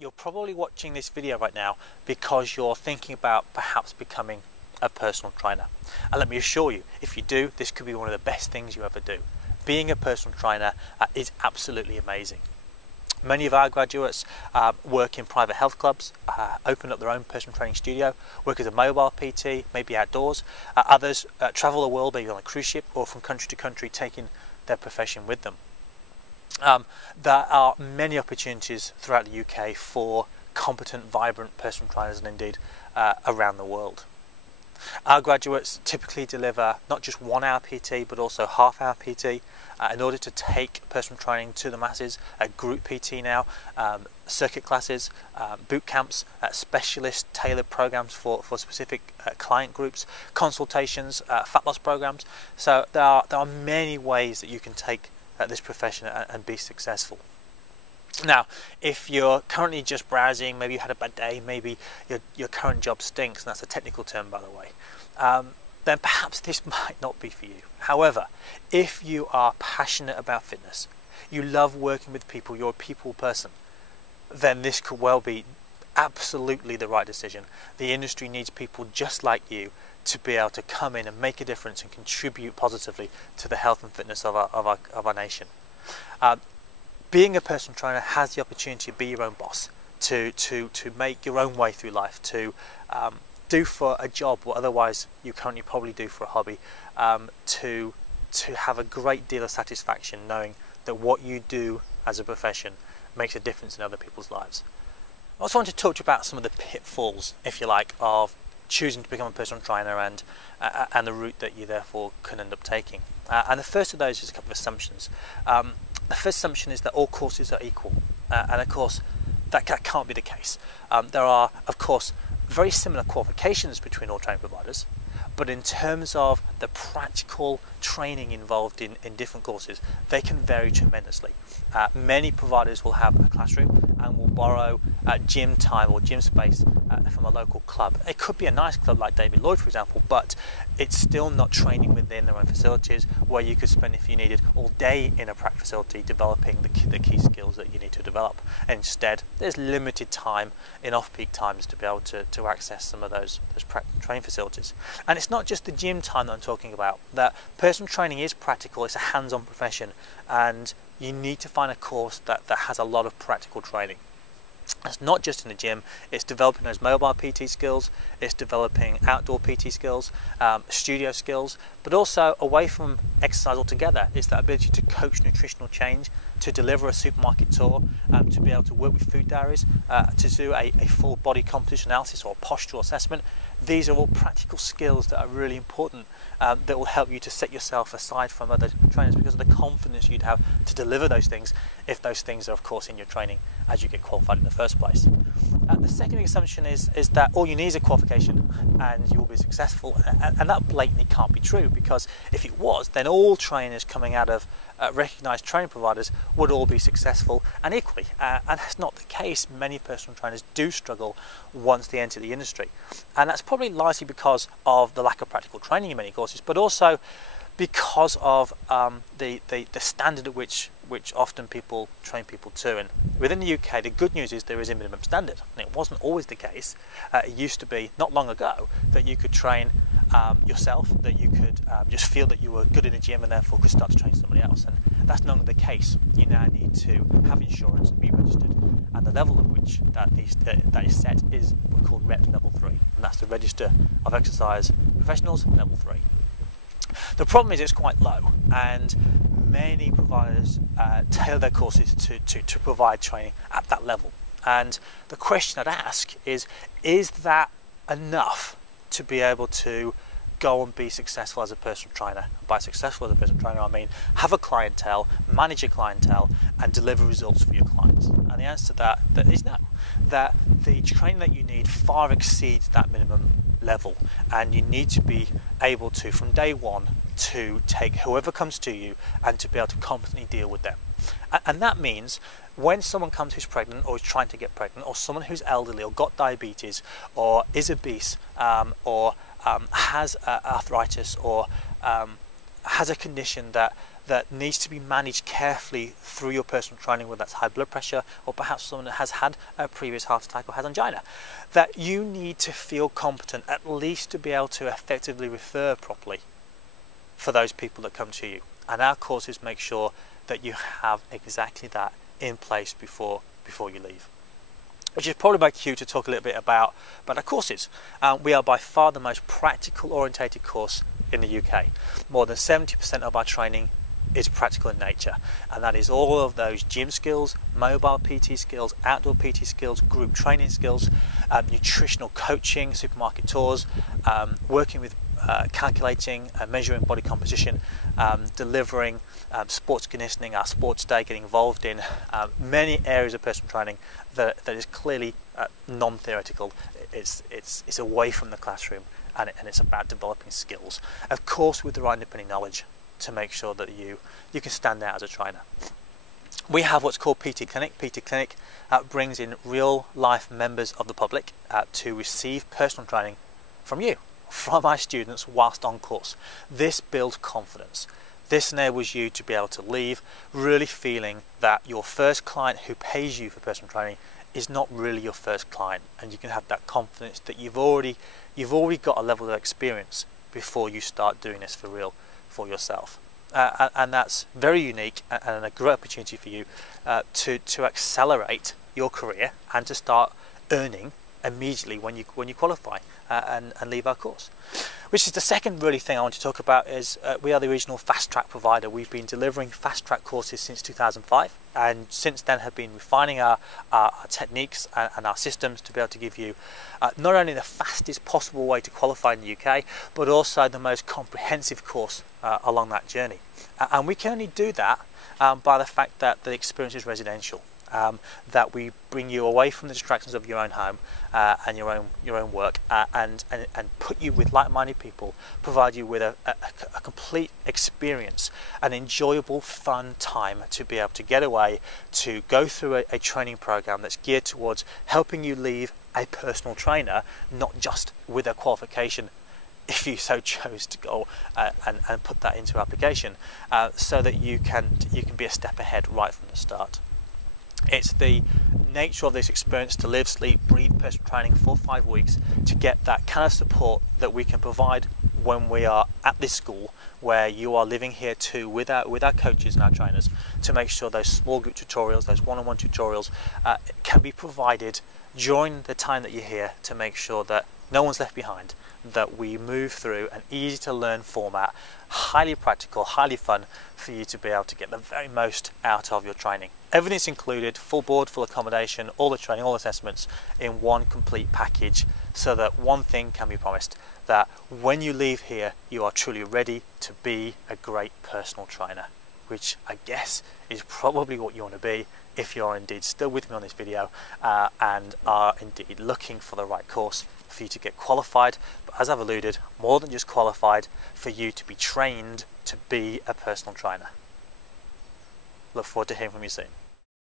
You're probably watching this video right now because you're thinking about perhaps becoming a personal trainer. And let me assure you, if you do, this could be one of the best things you ever do. Being a personal trainer is absolutely amazing. Many of our graduates work in private health clubs, open up their own personal training studio, work as a mobile PT, maybe outdoors. Others travel the world, maybe on a cruise ship or from country to country, taking their profession with them. There are many opportunities throughout the UK for competent, vibrant personal trainers, and indeed around the world. Our graduates typically deliver not just 1 hour PT but also half-hour PT in order to take personal training to the masses. Group PT now, circuit classes, boot camps, specialist tailored programs for specific client groups, consultations, fat loss programs. So there are many ways that you can take this profession and be successful. Now, if you're currently just browsing, maybe you had a bad day, maybe your current job stinks, and that's a technical term, by the way, then perhaps this might not be for you. However, if you are passionate about fitness, you love working with people, you're a people person, then this could well be absolutely the right decision. The industry needs people just like you to be able to come in and make a difference and contribute positively to the health and fitness of our nation. Being a personal trainer has the opportunity to be your own boss, to make your own way through life, to do for a job what otherwise you currently probably do for a hobby, to have a great deal of satisfaction knowing that what you do as a profession makes a difference in other people's lives. I also want to talk to you about some of the pitfalls, if you like, of choosing to become a personal trainer and the route that you therefore can end up taking. And the first of those is a couple of assumptions. The first assumption is that all courses are equal, and of course that can't be the case. There are, of course, very similar qualifications between all training providers, but in terms of the practical training involved in different courses, they can vary tremendously. Many providers will have a classroom and will borrow gym time or gym space from a local club. It could be a nice club like David Lloyd, for example, but it's still not training within their own facilities where you could spend, if you needed, all day in a practice facility developing the key skills that you need to develop. And instead, there's limited time in off-peak times to be able to access some of those training facilities. And it's not just the gym time that I'm talking about. That personal training is practical, it's a hands-on profession, and you need to find a course that has a lot of practical training. It's not just in the gym, it's developing those mobile PT skills, it's developing outdoor PT skills, studio skills, but also away from exercise altogether, it's that ability to coach nutritional change, to deliver a supermarket tour, to be able to work with food diaries, to do a full body composition analysis or postural assessment. These are all practical skills that are really important, that will help you to set yourself aside from other trainers because of the confidence you'd have to deliver those things, if those things are of course in your training as you get qualified in the first place. The second assumption is that all you need is a qualification and you will be successful, and that blatantly can't be true, because if it was, then all trainers coming out of recognised training providers would all be successful and equally, and that's not the case. Many personal trainers do struggle once they enter the industry, and that's probably largely because of the lack of practical training in many courses, but also because of the standard at which often people train people to. And within the UK, the good news is there is a minimum standard, and it wasn't always the case. It used to be, not long ago, that you could train yourself, that you could just feel that you were good in a gym and therefore could start to train somebody else, and that's no longer the case. You now need to have insurance and be registered, and the level at which that is set is what's called REP level 3, and that's the Register of Exercise Professionals level 3. The problem is it's quite low, and many providers tailor their courses to provide training at that level. And the question I'd ask is that enough to be able to go and be successful as a personal trainer? By successful as a personal trainer, I mean have a clientele, manage a clientele, and deliver results for your clients. And the answer to that is no. That the training that you need far exceeds that minimum level, and you need to be able to, from day one, to take whoever comes to you and to be able to competently deal with them. And that means when someone comes who's pregnant or is trying to get pregnant, or someone who's elderly or got diabetes or is obese, or has arthritis, or has a condition that that needs to be managed carefully through your personal training, whether that's high blood pressure or perhaps someone that has had a previous heart attack or has angina, that you need to feel competent at least to be able to effectively refer properly for those people that come to you. And our courses make sure that you have exactly that in place before you leave. Which is probably my cue to talk a little bit about our courses. We are by far the most practical orientated course in the UK. More than 70% of our training is practical in nature, and that is all of those gym skills, mobile PT skills, outdoor PT skills, group training skills, nutritional coaching, supermarket tours, working with calculating and measuring body composition, delivering sports conditioning, our sports day, getting involved in many areas of personal training that is clearly non-theoretical. It's away from the classroom, and it's about developing skills, of course with the right underpinning knowledge to make sure that you can stand out as a trainer. We have what's called PT Clinic. PT Clinic brings in real life members of the public to receive personal training from you, from our students whilst on course. This builds confidence. This enables you to be able to leave really feeling that your first client who pays you for personal training is not really your first client, and you can have that confidence that you've already got a level of experience before you start doing this for real for yourself. And that's very unique and a great opportunity for you to accelerate your career and to start earning immediately when you qualify and leave our course. Which is the second really thing I want to talk about is we are the regional fast track provider. We've been delivering fast track courses since 2005, and since then have been refining our techniques and our systems to be able to give you not only the fastest possible way to qualify in the UK, but also the most comprehensive course along that journey. And we can only do that by the fact that the experience is residential. That we bring you away from the distractions of your own home and your own work, and put you with like-minded people, provide you with a complete experience, an enjoyable, fun time to be able to get away, to go through a training program that's geared towards helping you leave a personal trainer, not just with a qualification if you so chose to go and put that into application, so that you can be a step ahead right from the start. It's the nature of this experience to live, sleep, breathe personal training for 5 weeks to get that kind of support that we can provide when we are at this school, where you are living here too with our coaches and our trainers, to make sure those small group tutorials, those one-on-one tutorials can be provided during the time that you're here, to make sure that no one's left behind, that we move through an easy to learn format, highly practical, highly fun, for you to be able to get the very most out of your training. Everything's included, full board, full accommodation, all the training, all assessments in one complete package, so that one thing can be promised, that when you leave here you are truly ready to be a great personal trainer, which I guess is probably what you want to be if you're indeed still with me on this video and are indeed looking for the right course for you to get qualified, but as I've alluded, more than just qualified, for you to be trained to be a personal trainer. Look forward to hearing from you soon.